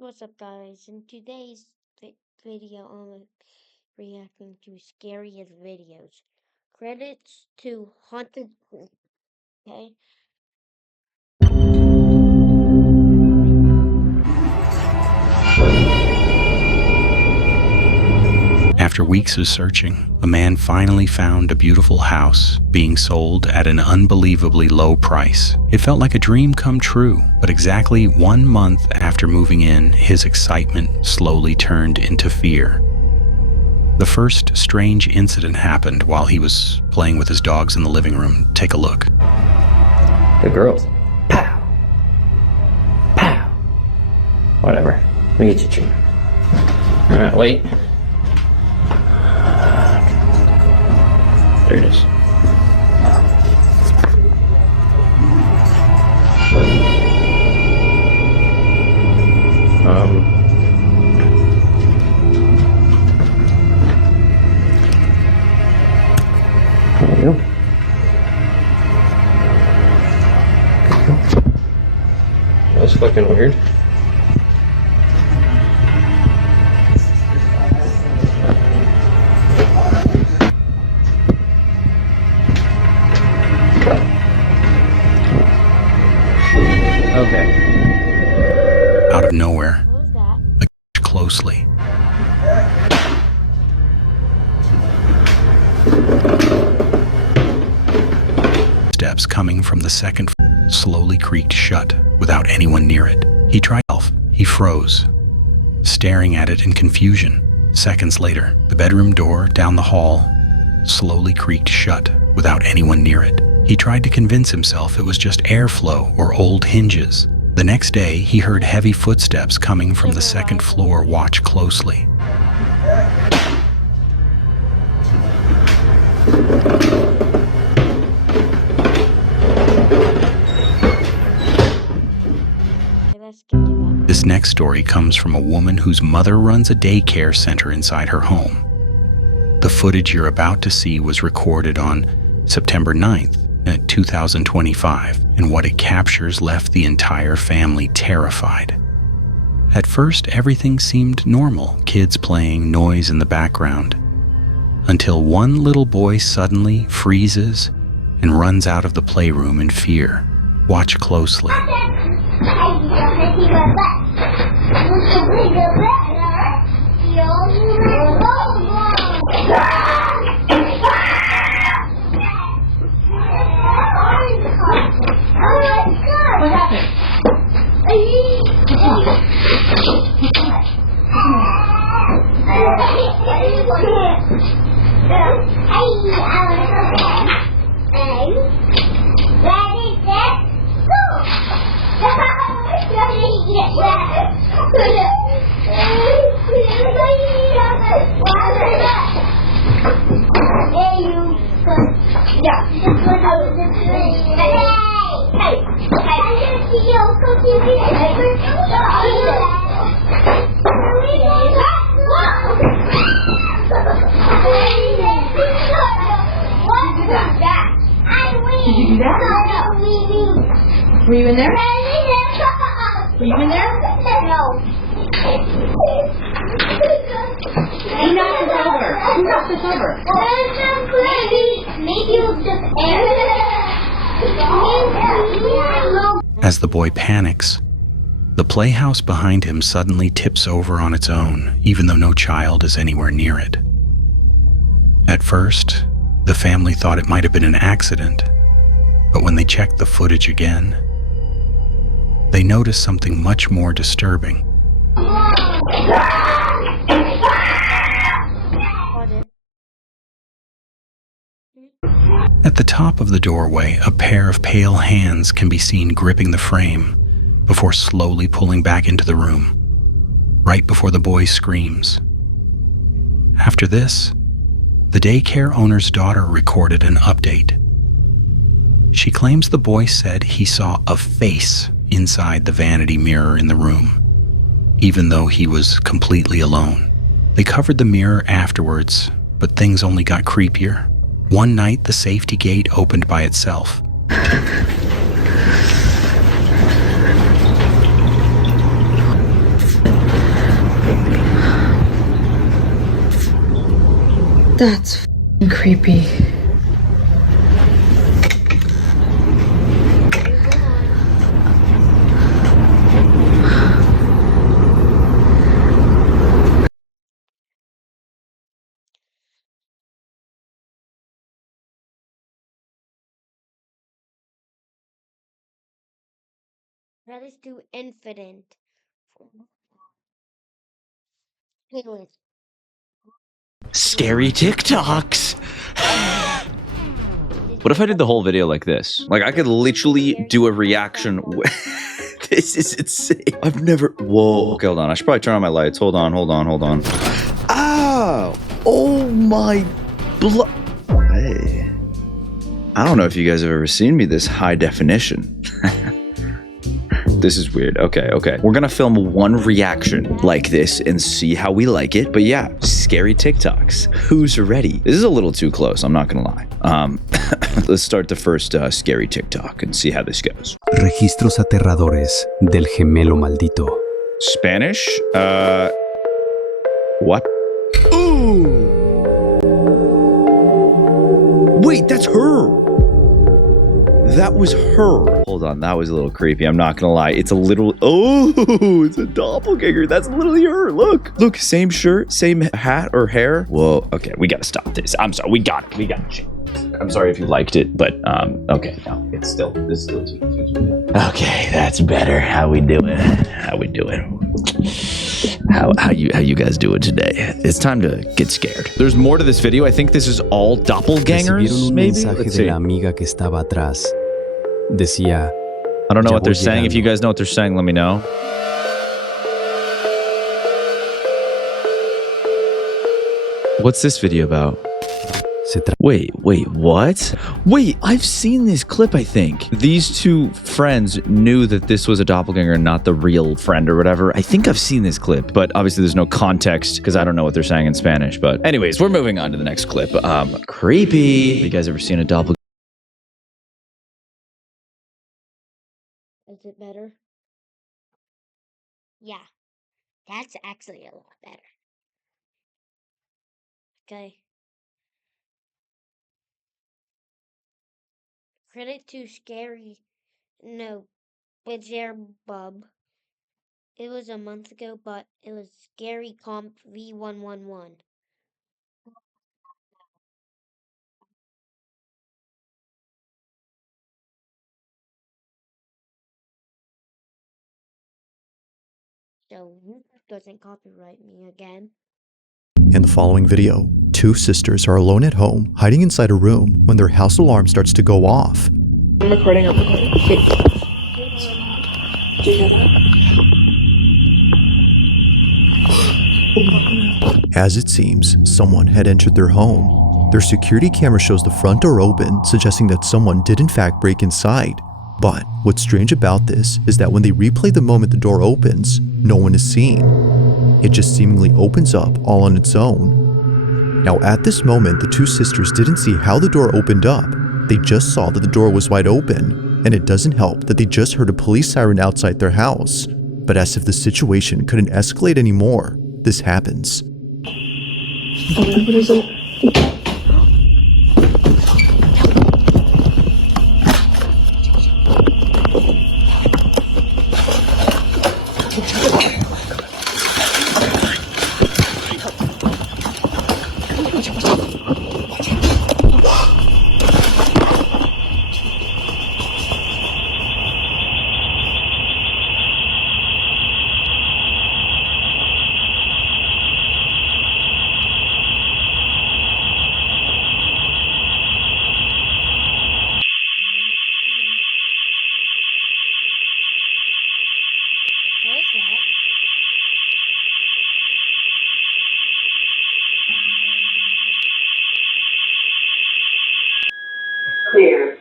What's up, guys? In today's video, I'm reacting to scariest videos. Credits to Haunted. Okay. After weeks of searching, a man finally found a beautiful house being sold at an unbelievably low price. It felt like a dream come true, but exactly 1 month after moving in, his excitement slowly turned into fear. The first strange incident happened while he was playing with his dogs in the living room. Take a look. The girls. Pow! Pow! Whatever. Let me get you a treat. Alright, wait. There it is. There you go. That's fucking weird. Okay. Out of nowhere, What was that? look closely. Steps coming from the second floor slowly creaked shut without anyone near it. He froze, staring at it in confusion. Seconds later, the bedroom door down the hall slowly creaked shut without anyone near it. He tried to convince himself it was just airflow or old hinges. The next day, he heard heavy footsteps coming from the second floor. Watch closely. Okay, let's get to that. This next story comes from a woman whose mother runs a daycare center inside her home. The footage you're about to see was recorded on September 9th, 2025, and what it captures left the entire family terrified. At first, everything seemed normal, kids playing, noise in the background, until one little boy suddenly freezes and runs out of the playroom in fear. Watch closely. What happened? Did you do that? Were you in there? Were you in there? No. Who knocked this over? Who knocked this over? Maybe it was just air. As the boy panics, the playhouse behind him suddenly tips over on its own, even though no child is anywhere near it. At first, the family thought it might have been an accident, but when they checked the footage again, they noticed something much more disturbing. At the top of the doorway, a pair of pale hands can be seen gripping the frame before slowly pulling back into the room, right before the boy screams. After this, the daycare owner's daughter recorded an update. She claims the boy said he saw a face inside the vanity mirror in the room, even though he was completely alone. They covered the mirror afterwards, but things only got creepier. One night, the safety gate opened by itself. That's f***ing creepy. Credits to Infinite. Anyways, Scary TikToks. What if I did the whole video like this? Like I could literally do a reaction. This is insane. I've never. Whoa. Okay, hold on. I should probably turn on my lights. Hold on. Ow! Oh my blood. Hey. I don't know if you guys have ever seen me this high definition. This is weird. Okay. We're gonna film one reaction like this and see how we like it. But yeah, scary TikToks. Who's ready? This is a little too close, I'm not gonna lie. Let's start the first scary TikTok and see how this goes. Registros aterradores del gemelo maldito. Spanish? What? Ooh! Wait, that's her! That was her. Hold on, that was a little creepy. I'm not gonna lie. It's a little. Oh, it's a doppelganger. That's literally her. Look, same shirt, same hat or hair. Whoa. Okay, we gotta stop this. I'm sorry. We got it. I'm sorry if you liked it, but okay. No, it's still too. Okay, that's better. How we doing? How you guys doing today? It's time to get scared. There's more to this video. I think this is all doppelgangers. Maybe. Let's see. De la amiga que estaba atrás. Decía, I don't know what they're saying. If you guys know what they're saying, let me know. What's this video about? Wait, what? Wait, I've seen this clip, I think. These two friends knew that this was a doppelganger, not the real friend or whatever. I think I've seen this clip, but obviously there's no context because I don't know what they're saying in Spanish. But anyways, we're moving on to the next clip. Creepy. Have you guys ever seen a doppelganger? is it better? Yeah, that's actually a lot better. Okay. Credit to Scary. No, Bub. It was a month ago, but it was Scary Comp V111. So YouTube doesn't copyright me again. In the following video, two sisters are alone at home, hiding inside a room when their house alarm starts to go off. I'm recording. Okay. Do you hear that? As it seems, someone had entered their home. Their security camera shows the front door open, suggesting that someone did in fact break inside. But what's strange about this is that when they replay the moment the door opens, no one is seen. It just seemingly opens up all on its own. Now at this moment, the two sisters didn't see how the door opened up. They just saw that the door was wide open, and it doesn't help that they just heard a police siren outside their house. But as if the situation couldn't escalate anymore, this happens. What is it? What is that? Clear.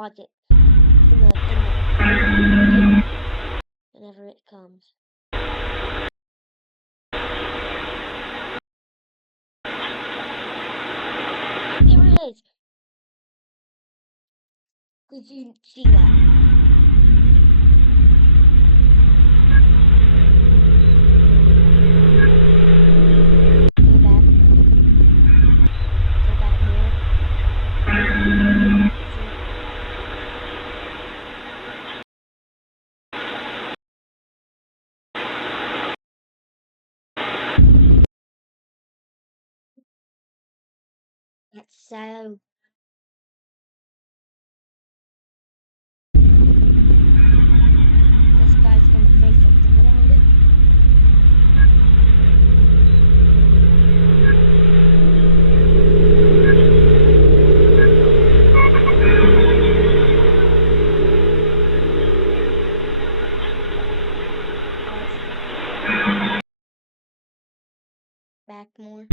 pause it whenever it comes. There it is. Did you see that? Go back. Go back more. That's so. This guy's gonna say something about it. Back more.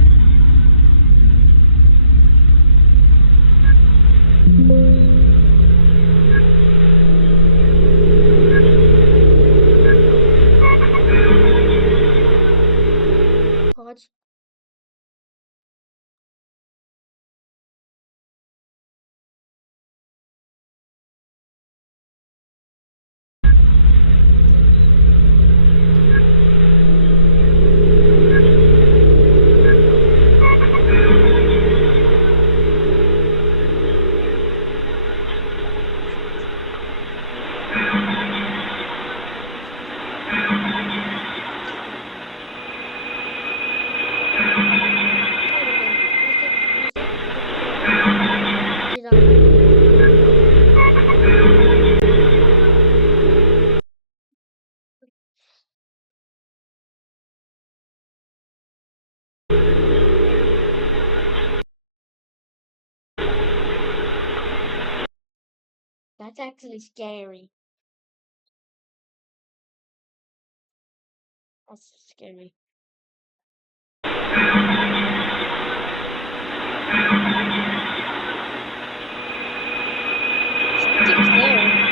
Pause. That's actually scary. That's scary. Something's there.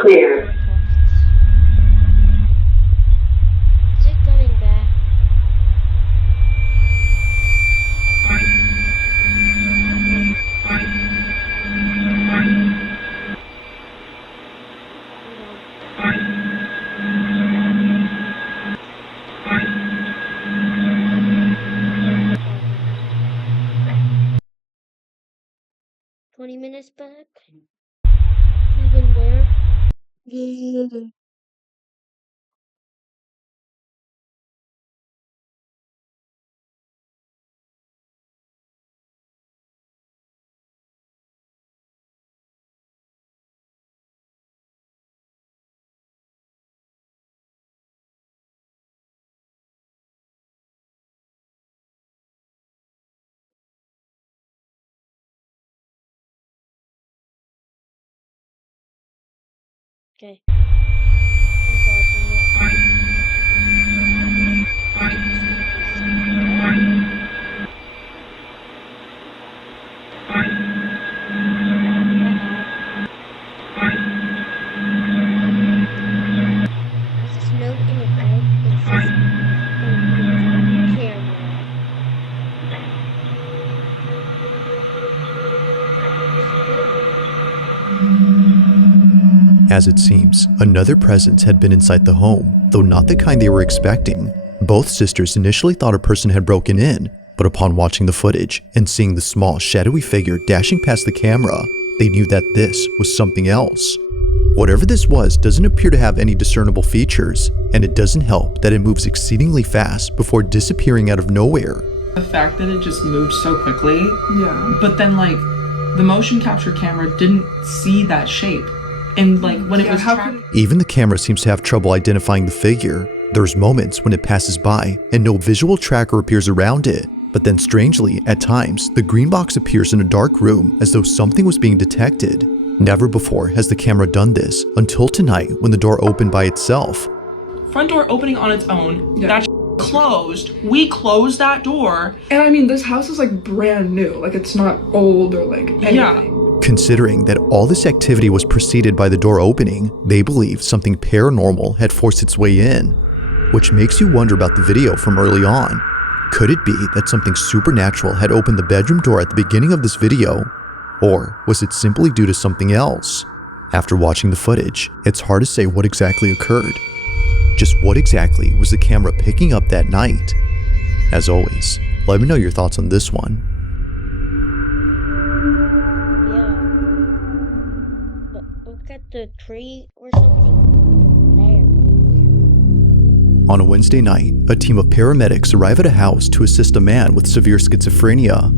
Clear. Is it coming back? Hold on. 20 minutes back? Even where? Yeah. Okay. I'm pausing it. As it seems, another presence had been inside the home, though not the kind they were expecting. Both sisters initially thought a person had broken in, but upon watching the footage and seeing the small, shadowy figure dashing past the camera, they knew that this was something else. Whatever this was doesn't appear to have any discernible features, and it doesn't help that it moves exceedingly fast before disappearing out of nowhere. The fact that it just moved so quickly, Yeah. but then like the motion capture camera didn't see that shape. And like when it was tracked, Even the camera seems to have trouble identifying the figure. There's moments when it passes by and no visual tracker appears around it. But then strangely, at times, the green box appears in a dark room as though something was being detected. Never before has the camera done this until tonight when the door opened by itself. front door opening on its own, Yeah. that closed. We closed that door. And I mean, this house is like brand new. Like it's not old or like anything. Yeah. Considering that all this activity was preceded by the door opening, they believe something paranormal had forced its way in, which makes you wonder about the video from early on. Could it be that something supernatural had opened the bedroom door at the beginning of this video? Or was it simply due to something else? After watching the footage, it's hard to say what exactly occurred. Just what exactly was the camera picking up that night? As always, let me know your thoughts on this one. Yeah. But look at the tree or something there. On a Wednesday night, a team of paramedics arrive at a house to assist a man with severe schizophrenia.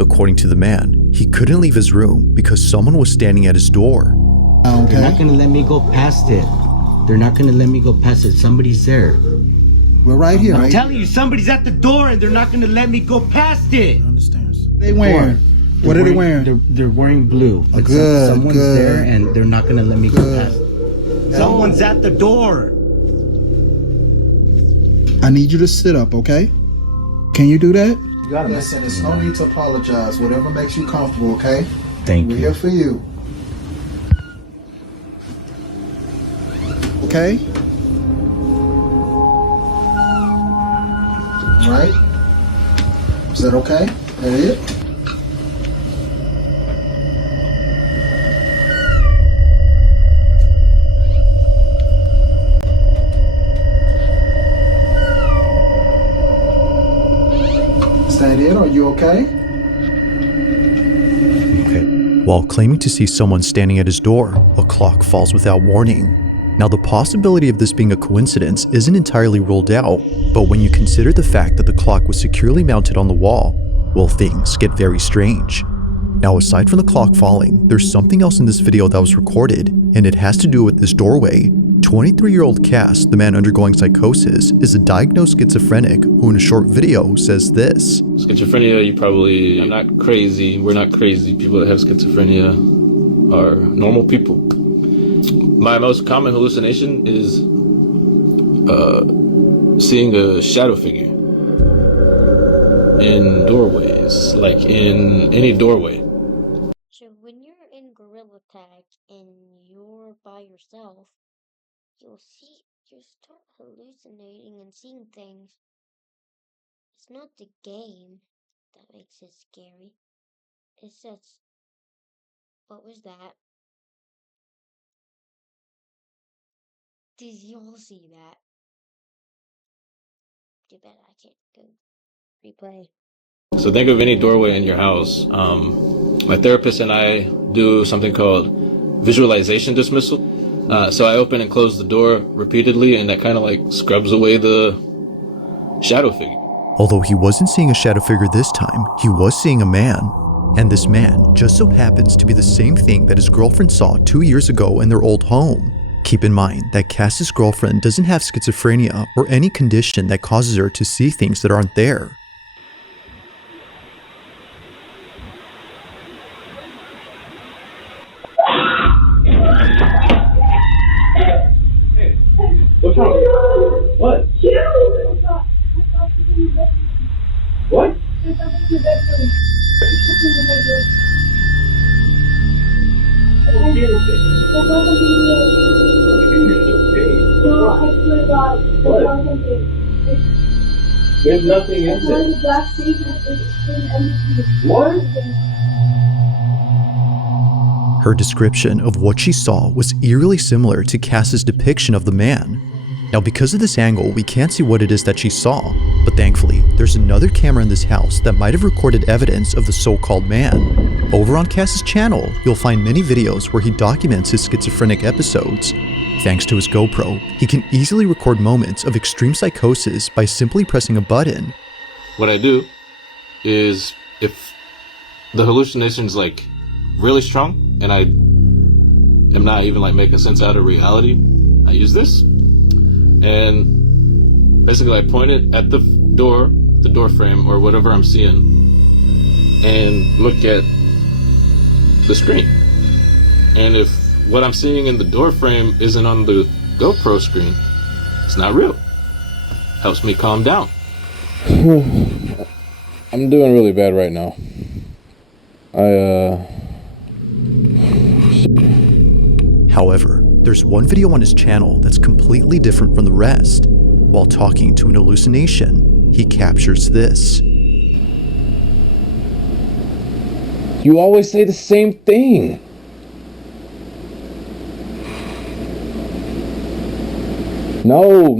According to the man, he couldn't leave his room because someone was standing at his door. They're not gonna let me go past it. They're not gonna let me go past it. Somebody's there. We're right here, I'm right? telling you, somebody's at the door and they're not gonna let me go past it. They wearing? What are they wearing? They're wearing blue. But Good, someone's good. there and they're not gonna let me go Good. past it. Someone's at the door. I need you to sit up, okay? Can you do that? You got it. Listen, there's no need to apologize. Whatever makes you comfortable, okay? Thank We're you. here for you. Okay? Right? Is that okay? That it? Is that it? Are you okay? Okay. While claiming to see someone standing at his door, a clock falls without warning. Now, the possibility of this being a coincidence isn't entirely ruled out, but when you consider the fact that the clock was securely mounted on the wall, well, things get very strange. Now, aside from the clock falling, there's something else in this video that was recorded, and it has to do with this doorway. 23-year-old Cass, the man undergoing psychosis, is a diagnosed schizophrenic who in a short video says this. Schizophrenia, I'm not crazy. We're not crazy. People that have schizophrenia are normal people. My most common hallucination is seeing a shadow figure in doorways, like in any doorway. So when you're in Gorilla Tag and you're by yourself, you'll start hallucinating and seeing things. It's not the game that makes it scary. It's just, what was that? Did y'all see that? Too bad I can't go replay. So think of any doorway in your house. My therapist and I do something called visualization dismissal. So I open and close the door repeatedly, and that kind of like scrubs away the shadow figure. Although he wasn't seeing a shadow figure this time, he was seeing a man. And this man just so happens to be the same thing that his girlfriend saw 2 years ago in their old home. Keep in mind that Cass's girlfriend doesn't have schizophrenia or any condition that causes her to see things that aren't there. What's wrong? What? What? There's nothing in there. What? Her description of what she saw was eerily similar to Cass's depiction of the man. Now, because of this angle, we can't see what it is that she saw, but thankfully, there's another camera in this house that might have recorded evidence of the so-called man. Over on Cass's channel, you'll find many videos where he documents his schizophrenic episodes. Thanks to his GoPro, he can easily record moments of extreme psychosis by simply pressing a button. What I do is, if the hallucination's like really strong and I am not even like making sense out of reality, I use this. And basically I point it at the door frame or whatever I'm seeing and look at the screen. And if what I'm seeing in the door frame isn't on the GoPro screen, it's not real. Helps me calm down. I'm doing really bad right now. However, there's one video on his channel that's completely different from the rest. While talking to an hallucination, he captures this. You always say the same thing. No.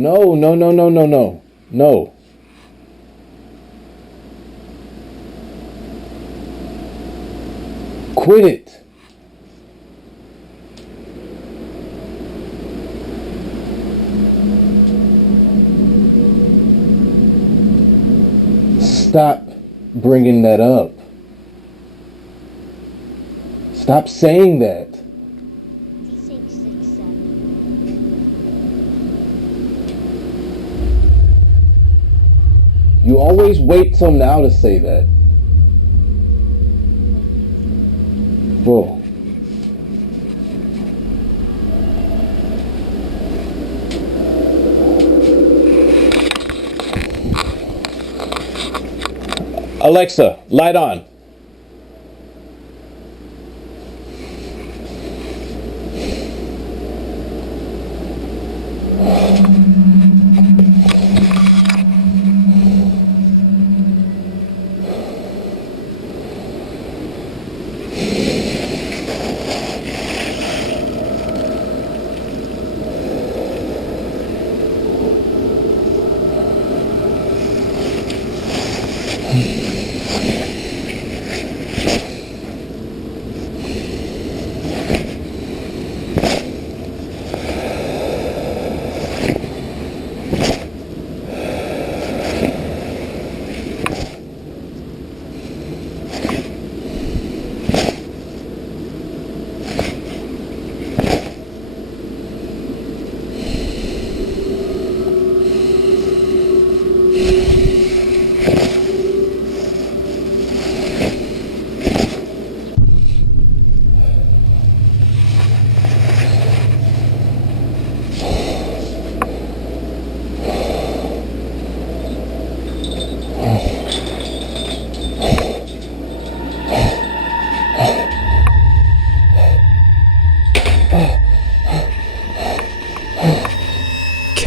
Quit it. Stop bringing that up. Stop saying that. You always wait till now to say that. Whoa. Alexa, light on.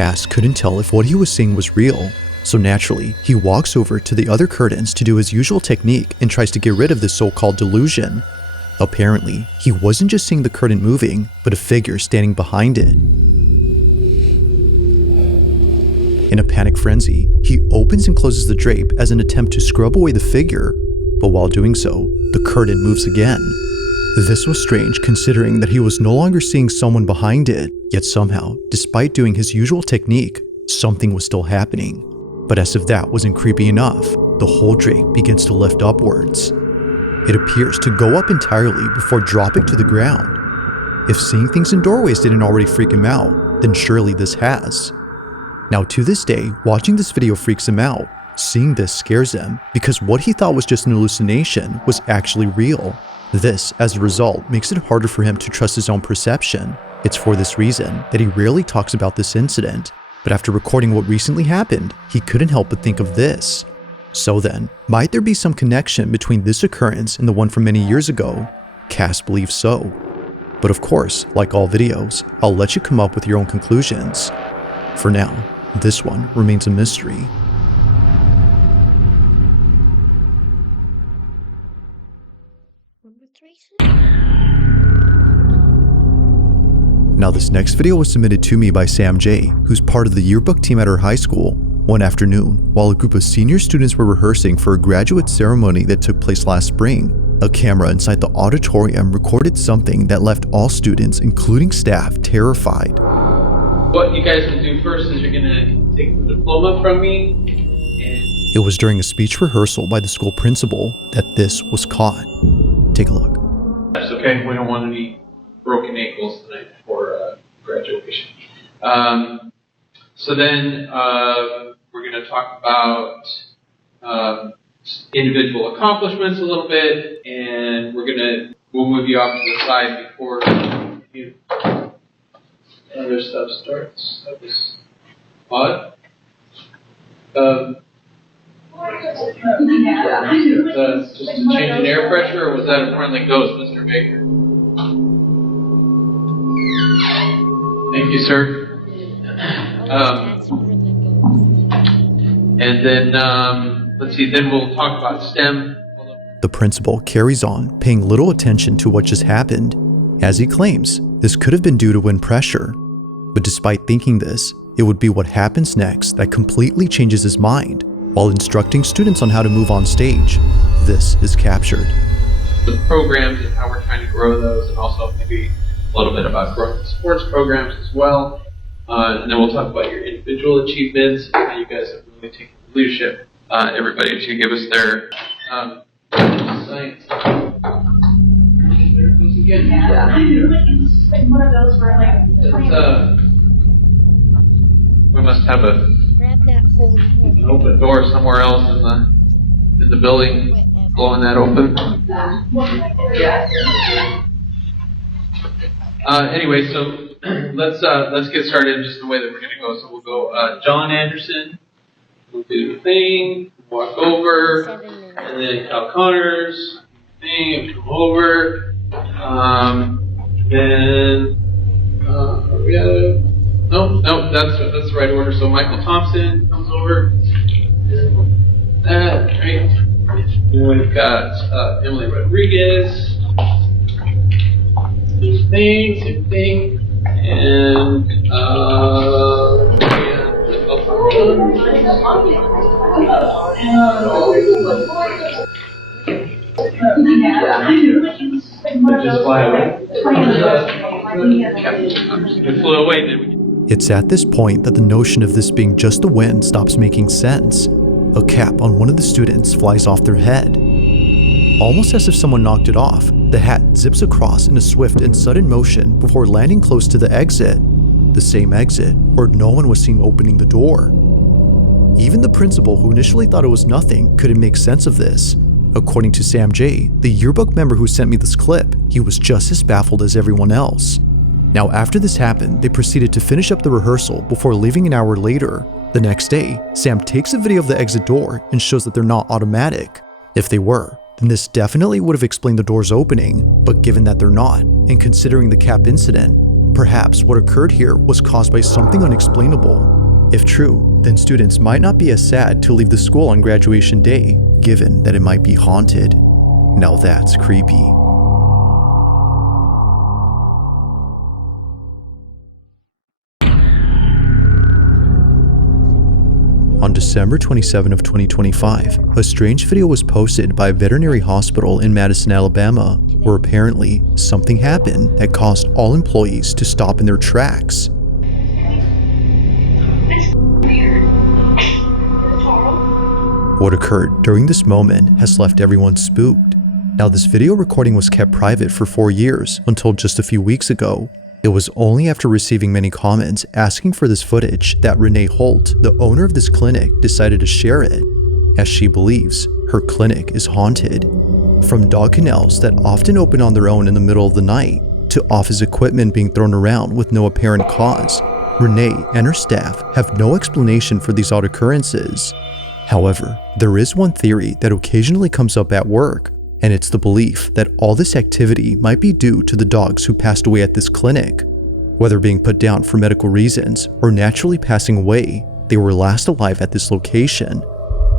Cass couldn't tell if what he was seeing was real, so naturally, he walks over to the other curtains to do his usual technique and tries to get rid of this so-called delusion. Apparently, he wasn't just seeing the curtain moving, but a figure standing behind it. In a panic frenzy, he opens and closes the drape as an attempt to scrub away the figure, but while doing so, the curtain moves again. This was strange considering that he was no longer seeing someone behind it, yet somehow, despite doing his usual technique, something was still happening. But as if that wasn't creepy enough, the whole drape begins to lift upwards. It appears to go up entirely before dropping to the ground. If seeing things in doorways didn't already freak him out, then surely this has. Now to this day, watching this video freaks him out. Seeing this scares him because what he thought was just an hallucination was actually real. This, as a result, makes it harder for him to trust his own perception. It's for this reason that he rarely talks about this incident, but after recording what recently happened, he couldn't help but think of this. So then, might there be some connection between this occurrence and the one from many years ago? Cass believes so. But of course, like all videos, I'll let you come up with your own conclusions. For now, this one remains a mystery. Number 3. Now this next video was submitted to me by Sam J, who's part of the yearbook team at her high school. One afternoon, while a group of senior students were rehearsing for a graduate ceremony that took place last spring, a camera inside the auditorium recorded something that left all students, including staff, terrified. What you guys will do first is you're gonna take the diploma from me. It was during a speech rehearsal by the school principal that this was caught. Take a look. That's okay, we don't want any broken ankles tonight before graduation. So then we're going to talk about individual accomplishments a little bit, and we'll move you off to the side before other stuff starts. That was odd. Just a change in air pressure, or was that a friendly ghost, Mr. Baker? Thank you, sir. And then, let's see, then we'll talk about STEM. The principal carries on, paying little attention to what just happened. As he claims, this could have been due to wind pressure. But despite thinking this, it would be what happens next that completely changes his mind. While instructing students on how to move on stage, this is captured. The programs and how we're trying to grow those, and also maybe a little bit about growing the sports programs as well. And then we'll talk about your individual achievements and how you guys have really taken leadership. Everybody should give us their science. There it goes again. Yeah. Like one of those where like we must have Grab that hole. an open door somewhere else in the building, blowing that open. Anyway, so let's get started just the way that we're gonna go. So we'll go John Anderson, we'll do the thing, walk over, and then Cal Connors, thing, come over, then we got no, that's the right order. So Michael Thompson comes over, that right. Then we've got Emily Rodriguez. Same thing, and just fly away. It flew away, did we? It's at this point that the notion of this being just the wind stops making sense. A cap on one of the students flies off their head. Almost as if someone knocked it off, the hat zips across in a swift and sudden motion before landing close to the exit. The same exit where no one was seen opening the door. Even the principal, who initially thought it was nothing, couldn't make sense of this. According to Sam J, the yearbook member who sent me this clip, he was just as baffled as everyone else. Now after this happened, they proceeded to finish up the rehearsal before leaving an hour later. The next day, Sam takes a video of the exit door and shows that they're not automatic. If they were, then this definitely would have explained the doors opening, but given that they're not, and considering the cap incident, perhaps what occurred here was caused by something unexplainable. If true, then students might not be as sad to leave the school on graduation day, given that it might be haunted. Now that's creepy. On December 27 of 2025, a strange video was posted by a veterinary hospital in Madison, Alabama, where apparently something happened that caused all employees to stop in their tracks. What occurred during this moment has left everyone spooked. Now this video recording was kept private for 4 years until just a few weeks ago. It was only after receiving many comments asking for this footage that Renee Holt, the owner of this clinic, decided to share it, as she believes her clinic is haunted. From dog kennels that often open on their own in the middle of the night, to office equipment being thrown around with no apparent cause, Renee and her staff have no explanation for these odd occurrences. However, there is one theory that occasionally comes up at work, and it's the belief that all this activity might be due to the dogs who passed away at this clinic. Whether being put down for medical reasons or naturally passing away, they were last alive at this location.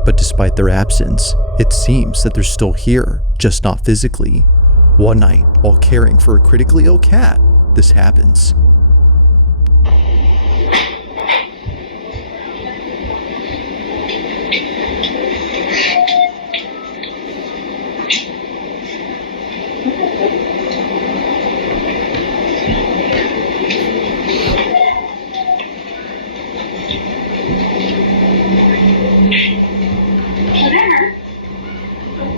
But despite their absence, it seems that they're still here, just not physically. One night, while caring for a critically ill cat, this happens. Whatever.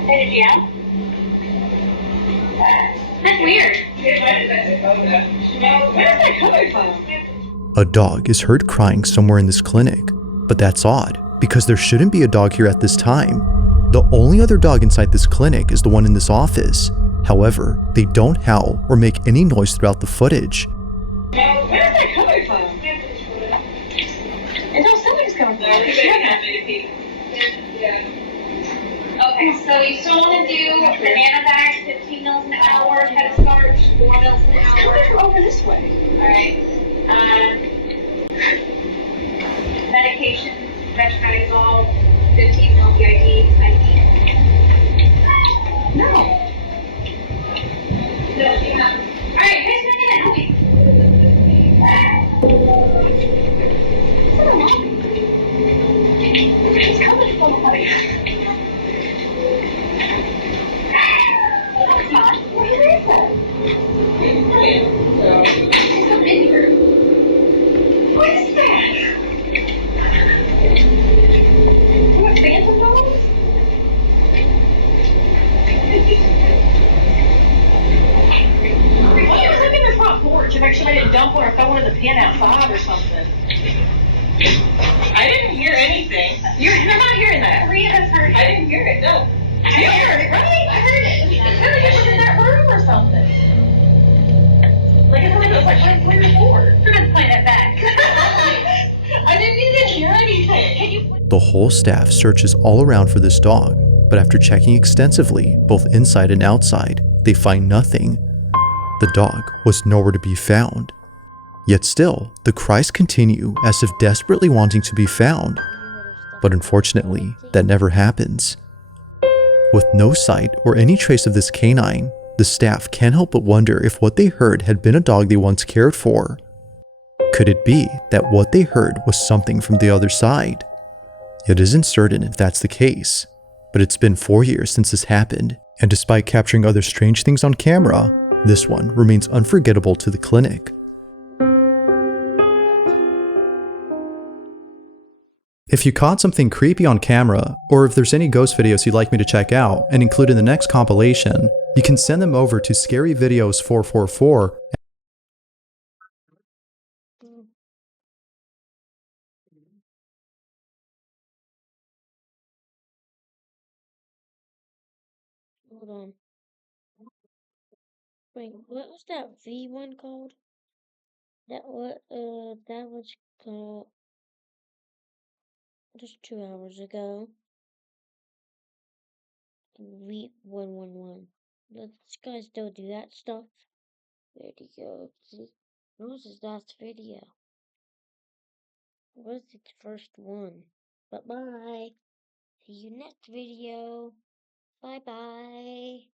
Hey, did you know? That's weird. Where is that coming from? A dog is heard crying somewhere in this clinic, but that's odd because there shouldn't be a dog here at this time. The only other dog inside this clinic is the one in this office. However, they don't howl or make any noise throughout the footage. Where is that coming from? It's all something's coming from. Okay, so you still want to do banana bags, 15 mils an hour, head of starch, 4 mils an hour. Over this way. Alright. Medications, metronidazole, 15 mil BID, No. Alright, who's not gonna help me? It's coming from the What is that? What, phantom dogs? Why are you looking at the front porch? If actually I didn't dump one or throw one in the pen outside or something. I didn't hear anything. You're not hearing that. Rhea has heard it. I didn't hear it, no. You heard it, right? I heard it. It was in that room or something. Like it's like it was like right through the board. We're gonna play that back. I didn't even hear anything. Can you? The whole staff searches all around for this dog, but after checking extensively, both inside and outside, they find nothing. The dog was nowhere to be found. Yet still, the cries continue as if desperately wanting to be found. But unfortunately, that never happens. With no sight or any trace of this canine, the staff can't help but wonder if what they heard had been a dog they once cared for. Could it be that what they heard was something from the other side? It isn't certain if that's the case, but it's been 4 years since this happened, and despite capturing other strange things on camera, this one remains unforgettable to the clinic. If you caught something creepy on camera, or if there's any ghost videos you'd like me to check out and include in the next compilation, you can send them over to scaryvideos444. Hold on. Wait, what was that V one called? That was called just 2 hours ago. V111. Does this guy still do that stuff? Video. What was his last video? What was his first one? Bye bye. See you next video. Bye bye.